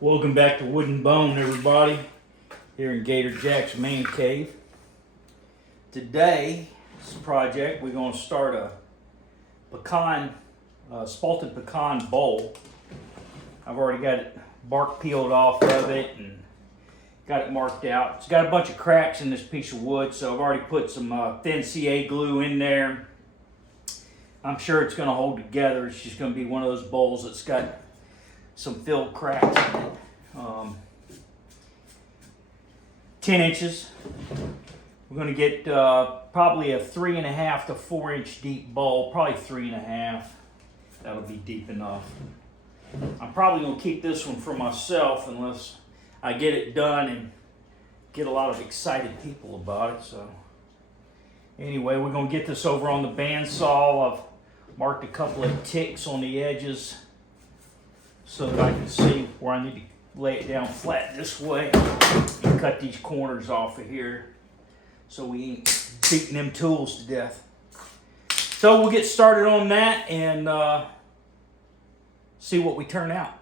Welcome back to Wood and Bone, everybody, here in Gator Jack's man cave. Today's project, we're going to start a pecan, spalted pecan bowl. I've already got it bark peeled off of it and got it marked out. It's got a bunch of cracks in this piece of wood, so I've already put some thin CA glue in there. I'm sure it's going to hold together. It's just going to be one of those bowls that's got some filled cracks in it. 10 inches. We're going to get probably a 3.5 to 4 inch deep bowl, probably 3.5. That'll be deep enough. I'm probably going to keep this one for myself unless I get it done and get a lot of excited people about it. So anyway, we're going to get this over on the bandsaw. I've marked a couple of ticks on the edges so that I can see where I need to lay it down flat this way and cut these corners off of here so we ain't beating them tools to death. So we'll get started on that and see what we turn out.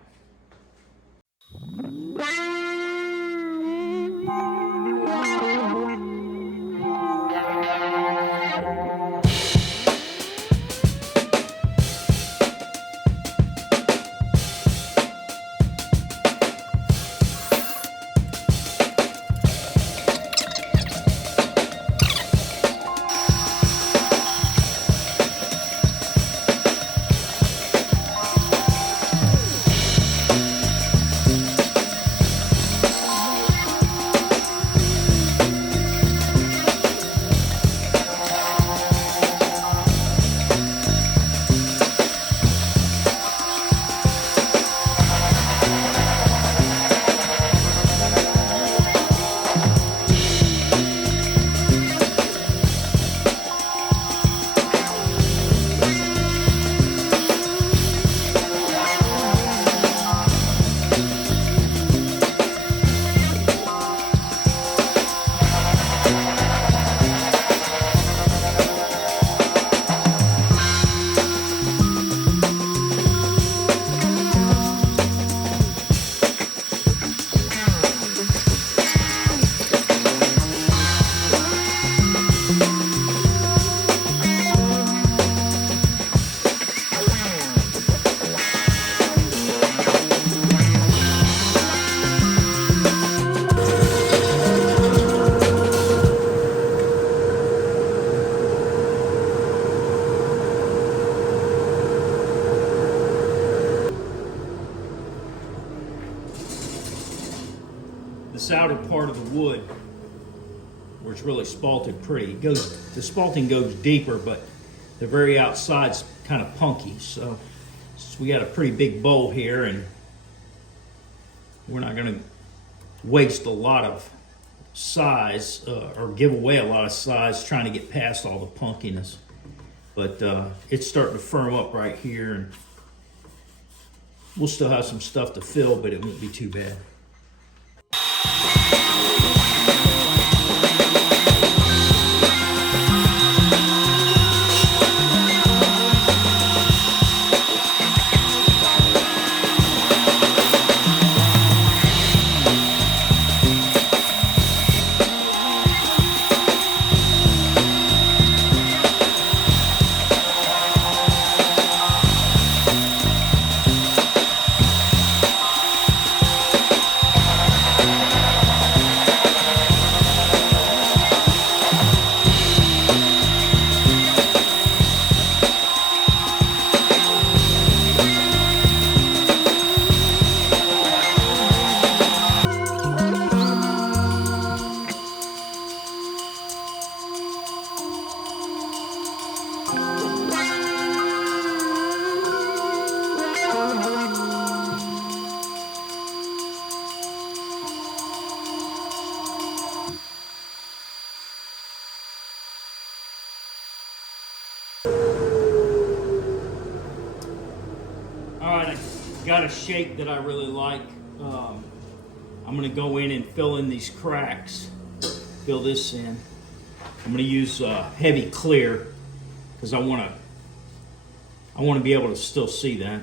This outer part of the wood, where it's really spalted pretty, the spalting goes deeper, but the very outside's kind of punky. So we got a pretty big bowl here, and we're not going to waste a lot of size or give away a lot of size trying to get past all the punkiness. But it's starting to firm up right here, and we'll still have some stuff to fill, but it won't be too bad. Alright, I got a shape that I really like. I'm going to go in and fill in these cracks. Fill this in. I'm going to use heavy clear because I want to be able to still see that.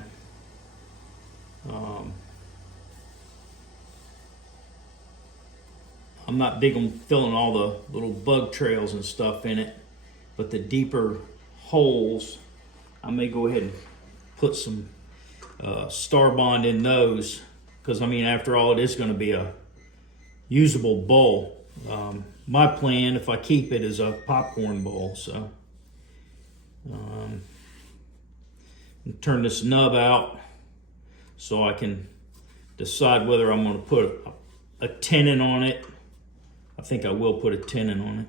I'm not big on filling all the little bug trails and stuff in it, but the deeper holes, I may go ahead and put some Star Bond in those, because I mean, after all, it is going to be a usable bowl. My plan, if I keep it, is a popcorn bowl. So turn this nub out so I can decide whether I'm going to put a tenon on it. I think I will put a tenon on it.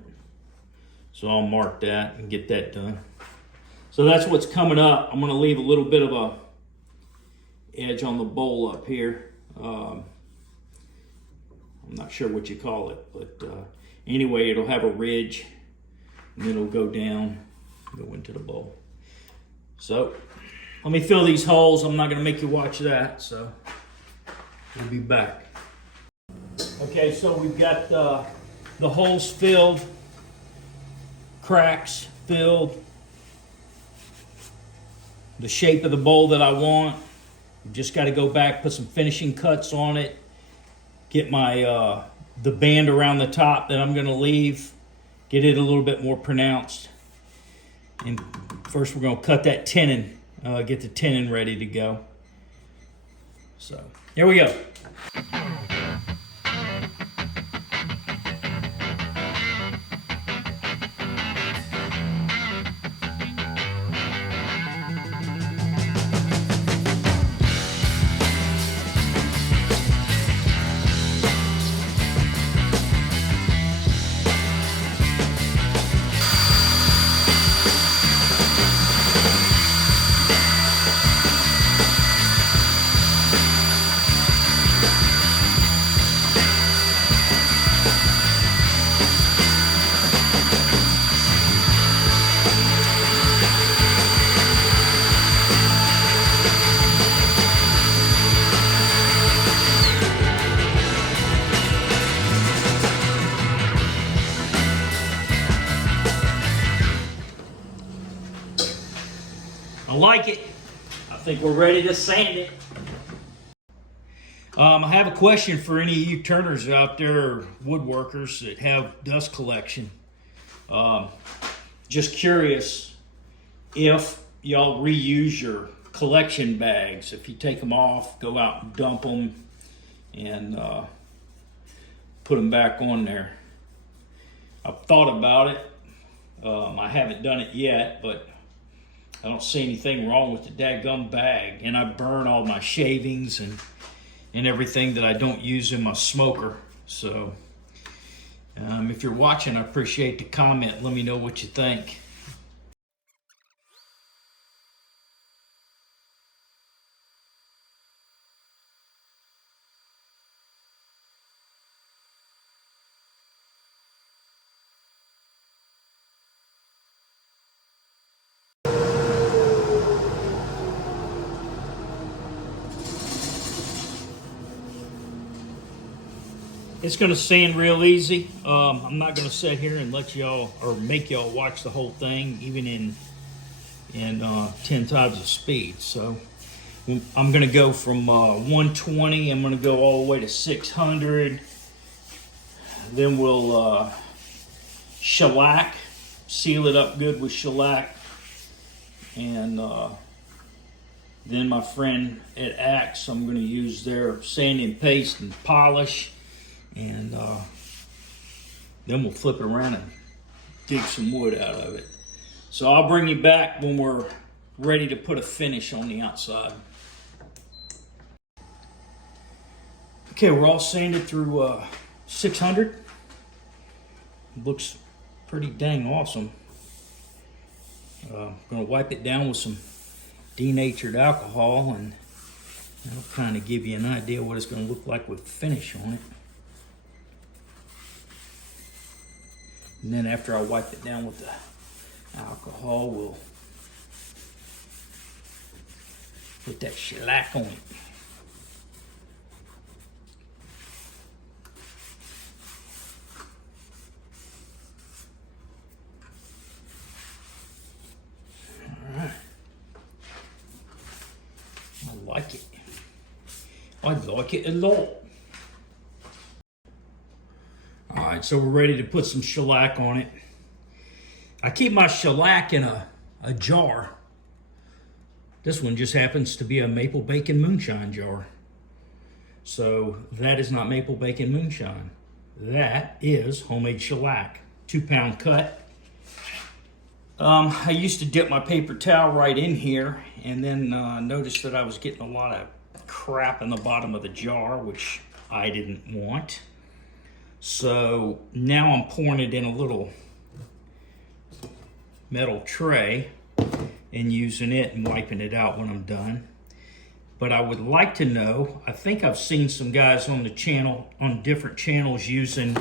So I'll mark that and get that done. So that's what's coming up. I'm going to leave a little bit of a edge on the bowl up here. I'm not sure what you call it, but anyway, it'll have a ridge and it'll go down, go into the bowl. So let me fill these holes. I'm not going to make you watch that, so we'll be back. Okay, so we've got the holes filled, cracks filled, the shape of the bowl that I want. Just got to go back, put some finishing cuts on it, get my the band around the top that I'm going to leave, get it a little bit more pronounced. And first we're going to cut that tenon, get the tenon ready to go. So here we go. I like it. I think we're ready to sand it. I have a question for any of you turners out there, or woodworkers that have dust collection. Just curious if y'all reuse your collection bags. If you take them off, go out and dump them, and put them back on there. I've thought about it. I haven't done it yet, but I don't see anything wrong with the dadgum bag. And I burn all my shavings and everything that I don't use in my smoker. So if you're watching, I appreciate the comment. Let me know what you think. It's going to sand real easy. I'm not going to sit here and let y'all or make y'all watch the whole thing, even in 10 times the speed. So I'm going to go from 120. I'm going to go all the way to 600. Then we'll shellac, seal it up good with shellac, and then my friend at Axe, I'm going to use their sanding paste and polish. And then we'll flip it around and dig some wood out of it. So I'll bring you back when we're ready to put a finish on the outside. Okay, we're all sanded through 600. Looks pretty dang awesome. I'm going to wipe it down with some denatured alcohol, and that'll kind of give you an idea what it's going to look like with finish on it. And then after I wipe it down with the alcohol, we'll put that shellac on it. All right. I like it. I like it a lot. All Alright, so we're ready to put some shellac on it. I keep my shellac in a jar. This one just happens to be a maple bacon moonshine jar. So that is not maple bacon moonshine. That is homemade shellac. 2-pound cut. I used to dip my paper towel right in here and then noticed that I was getting a lot of crap in the bottom of the jar, which I didn't want. So now I'm pouring it in a little metal tray and using it and wiping it out when I'm done. But I would like to know, I think I've seen some guys on the channel, on different channels, using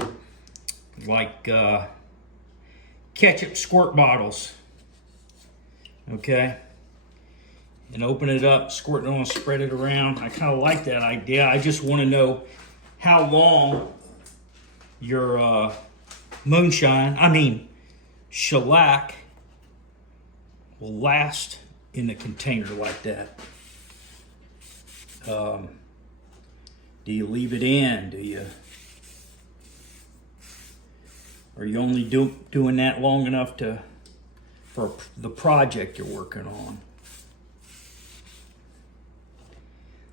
like ketchup squirt bottles, okay? And open it up, squirt it on, spread it around. I kind of like that idea. I just want to know how long your shellac will last in a container like that. Do you leave it in? Are you only doing that long enough for the project you're working on?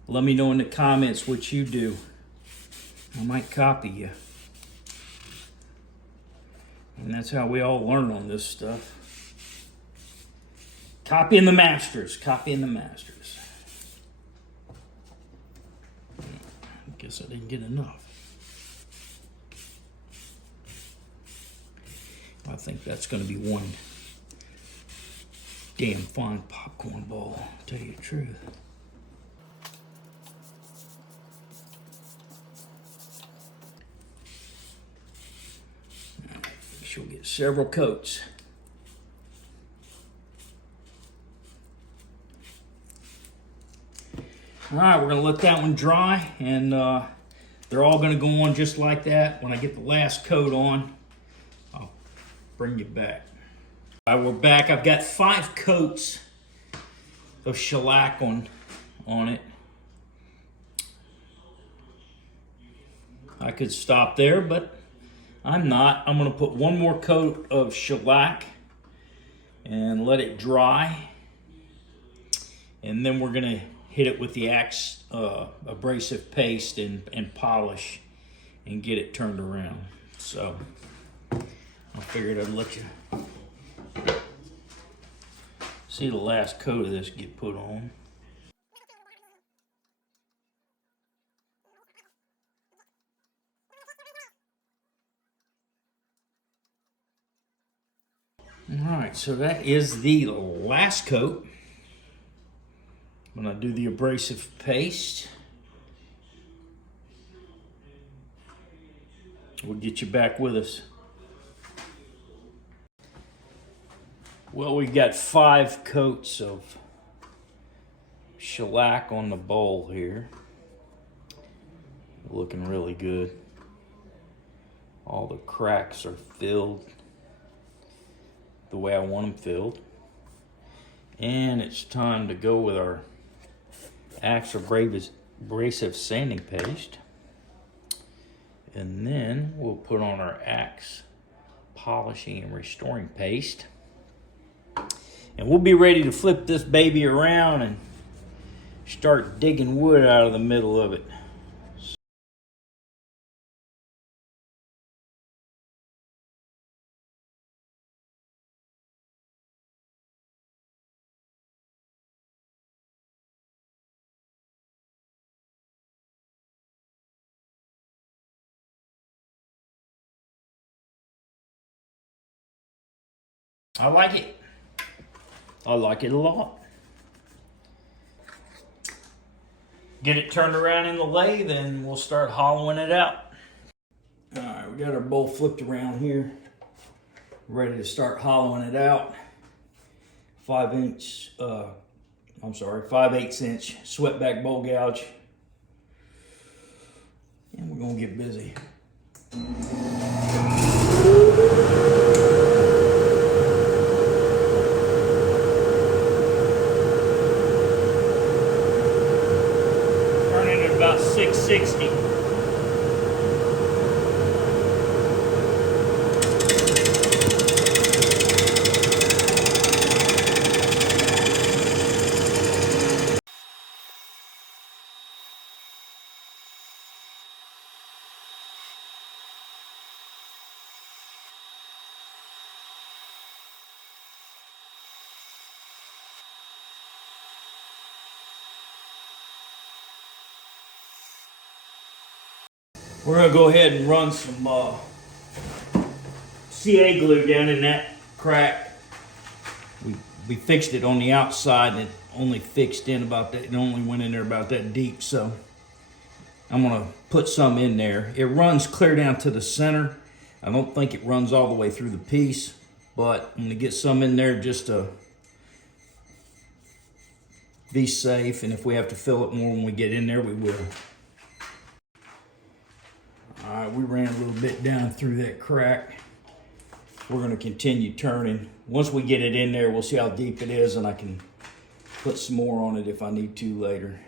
Let me know in the comments what you do. I might copy you. And that's how we all learn on this stuff. Copying the masters, copying the masters. I guess I didn't get enough. I think that's going to be one damn fine popcorn ball, to tell you the truth. She'll get several coats. All right, we're gonna let that one dry, and they're all gonna go on just like that. When I get the last coat on, I'll bring you back. All right, we're back. I've got 5 coats of shellac on it. I could stop there, but I'm not. I'm gonna put one more coat of shellac and let it dry. And then we're gonna hit it with the Axe abrasive paste and polish and get it turned around. So I figured I'd let you see the last coat of this get put on. Alright, so that is the last coat. When I do the abrasive paste, we'll get you back with us. Well, we've got 5 coats of shellac on the bowl here. Looking really good. All the cracks are filled the way I want them filled. And it's time to go with our Axe abrasive sanding paste. And then we'll put on our Axe polishing and restoring paste. And we'll be ready to flip this baby around and start digging wood out of the middle of it. I like it. I like it a lot. Get it turned around in the lathe and we'll start hollowing it out. All right, we got our bowl flipped around here. Ready to start hollowing it out. 5/8 inch swept-back bowl gouge. And we're gonna get busy. Turning at about 660. We're gonna go ahead and run some CA glue down in that crack. We fixed it on the outside and it only fixed in about that, it only went in there about that deep, so I'm gonna put some in there. It runs clear down to the center. I don't think it runs all the way through the piece, but I'm gonna get some in there just to be safe, and if we have to fill it more when we get in there, we will. All right, we ran a little bit down through that crack. We're gonna continue turning. Once we get it in there, we'll see how deep it is, and I can put some more on it if I need to later.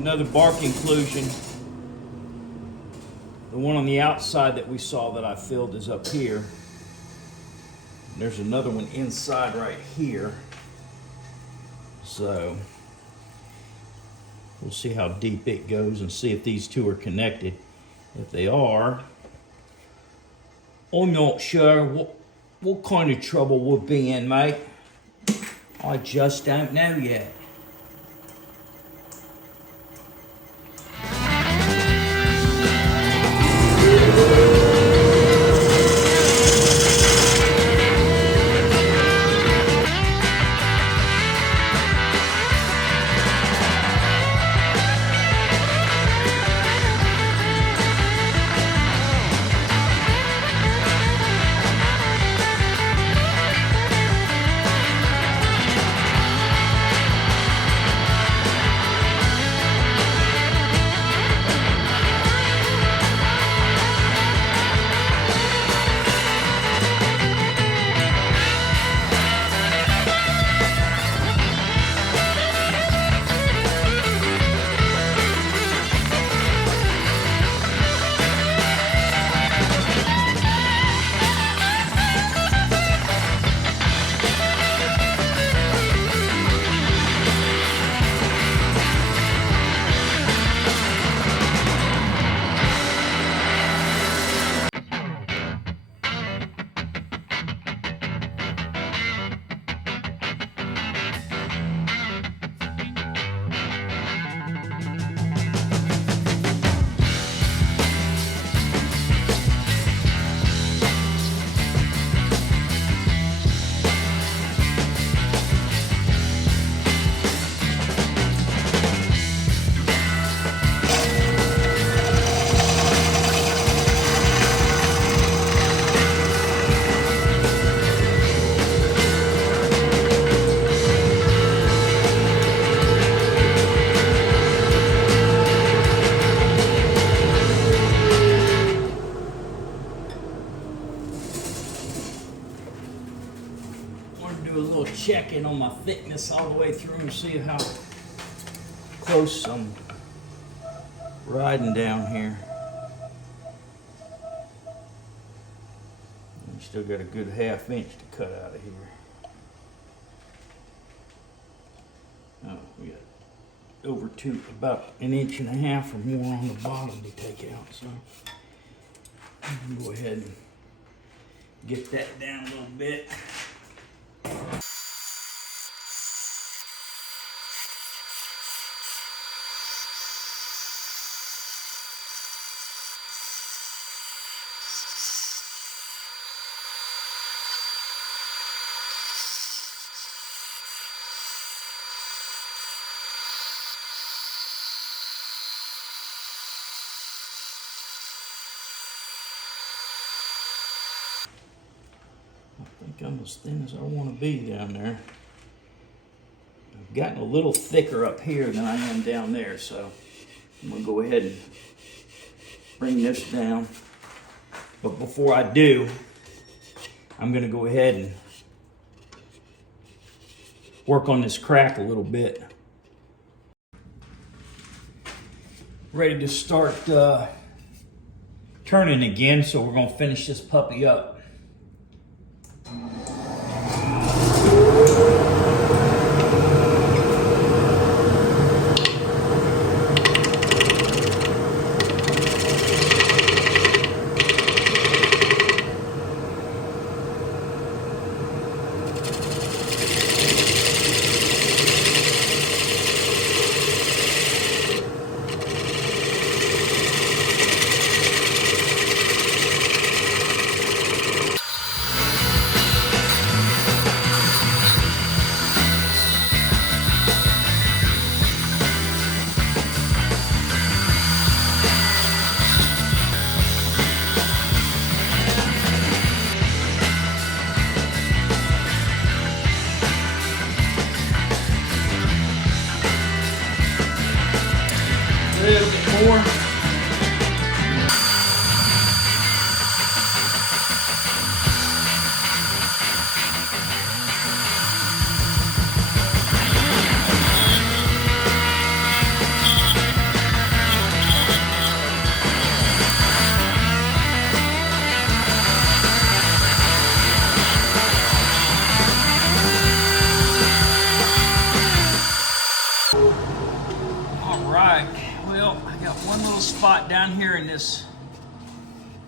Another bark inclusion. The one on the outside that we saw that I filled is up here. There's another one inside right here. So we'll see how deep it goes and see if these two are connected. If they are, I'm not sure what kind of trouble we'll be in, mate. I just don't know yet. Do a little checking on my thickness all the way through and see how close I'm riding down here. You still got a good ½ inch to cut out of here. Oh, we got over about 1.5 inches or more on the bottom to take out. So I'm gonna go ahead and get that down a little bit. I'm as thin as I want to be down there. I've gotten a little thicker up here than I am down there, so I'm going to go ahead and bring this down. But before I do, I'm going to go ahead and work on this crack a little bit. Ready to start turning again, so we're going to finish this puppy up. A little bit more. All right. Well, I got one little spot down here in this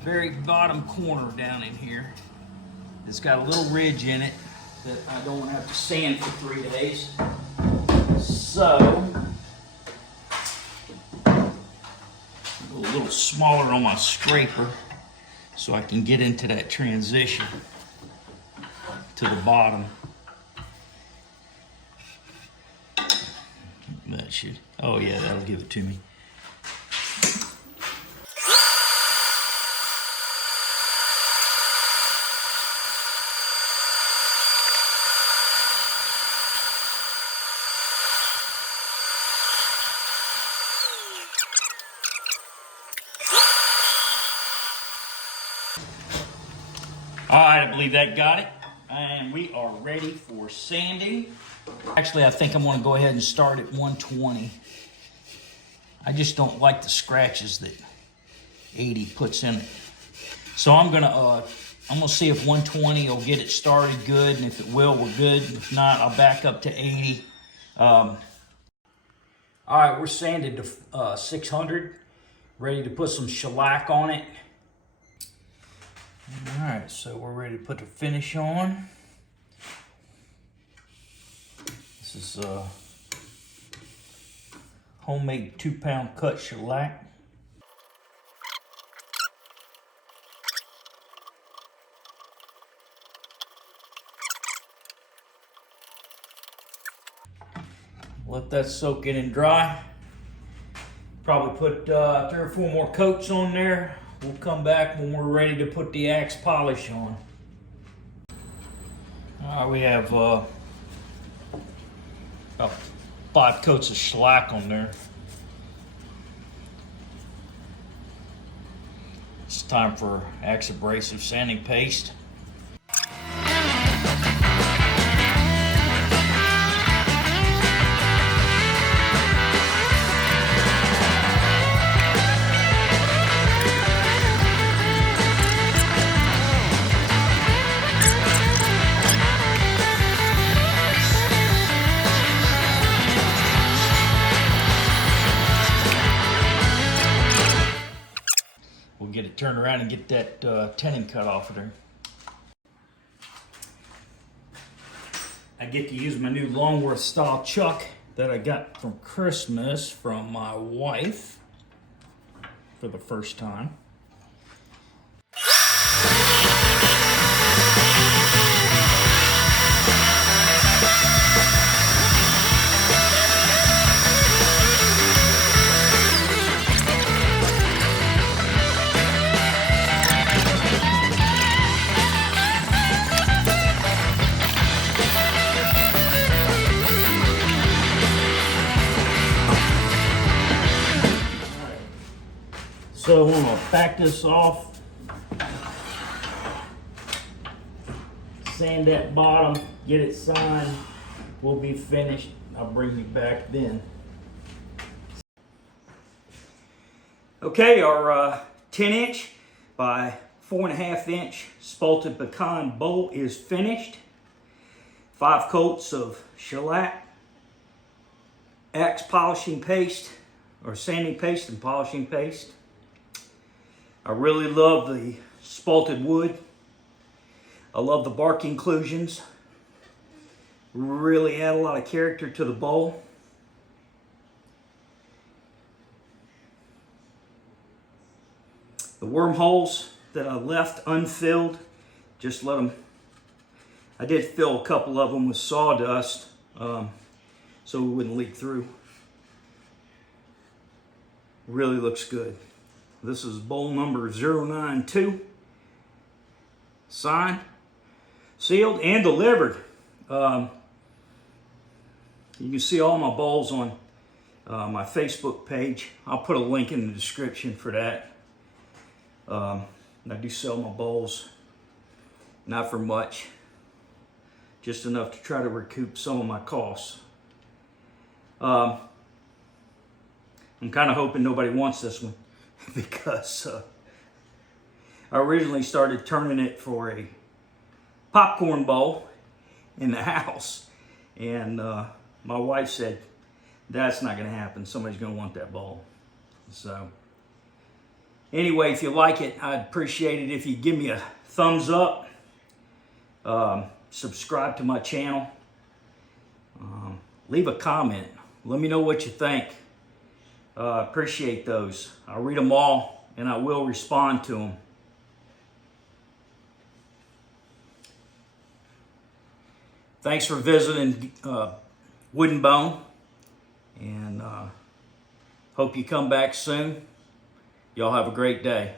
very bottom corner down in here. It's got a little ridge in it that I don't want to have to sand for 3 days. So, go a little smaller on my scraper so I can get into that transition to the bottom. That should, oh yeah, that'll give it to me. All right, I believe that got it. And we are ready for sanding. Actually, I think I'm gonna go ahead and start at 120. I just don't like the scratches that 80 puts in it. So I'm gonna see if 120 will get it started good, and if it will, we're good. If not, I'll back up to 80. All right, we're sanded to 600, ready to put some shellac on it. All right, so we're ready to put the finish on. This is homemade 2-pound cut shellac. Let that soak in and dry. Probably put 3 or 4 more coats on there. We'll come back when we're ready to put the axe polish on. We have about 5 coats of shellac on there. It's time for axe abrasive sanding paste. Get it turned around and get that tenon cut off of there. I get to use my new Longworth style chuck that I got from Christmas from my wife for the first time. So I'm gonna back this off, sand that bottom, get it signed. We'll be finished. I'll bring you back then. Okay, our 10" by 4.5" spalted pecan bowl is finished. 5 coats of shellac, Axe polishing paste, or sanding paste and polishing paste. I really love the spalted wood. I love the bark inclusions. Really add a lot of character to the bowl. The wormholes that I left unfilled, just let them, I did fill a couple of them with sawdust so it wouldn't leak through. Really looks good. This is bowl number 092. Signed, sealed, and delivered. You can see all my bowls on my Facebook page. I'll put a link in the description for that. I do sell my bowls, not for much, just enough to try to recoup some of my costs. I'm kind of hoping nobody wants this one because I originally started turning it for a popcorn bowl in the house, and my wife said that's not going to happen. Somebody's going to want that bowl. So anyway, if you like it, I'd appreciate it if you give me a thumbs up, subscribe to my channel, leave a comment. Let me know what you think. Appreciate those. I'll read them all and I will respond to them. Thanks for visiting Wooden Bone, and hope you come back soon. Y'all have a great day.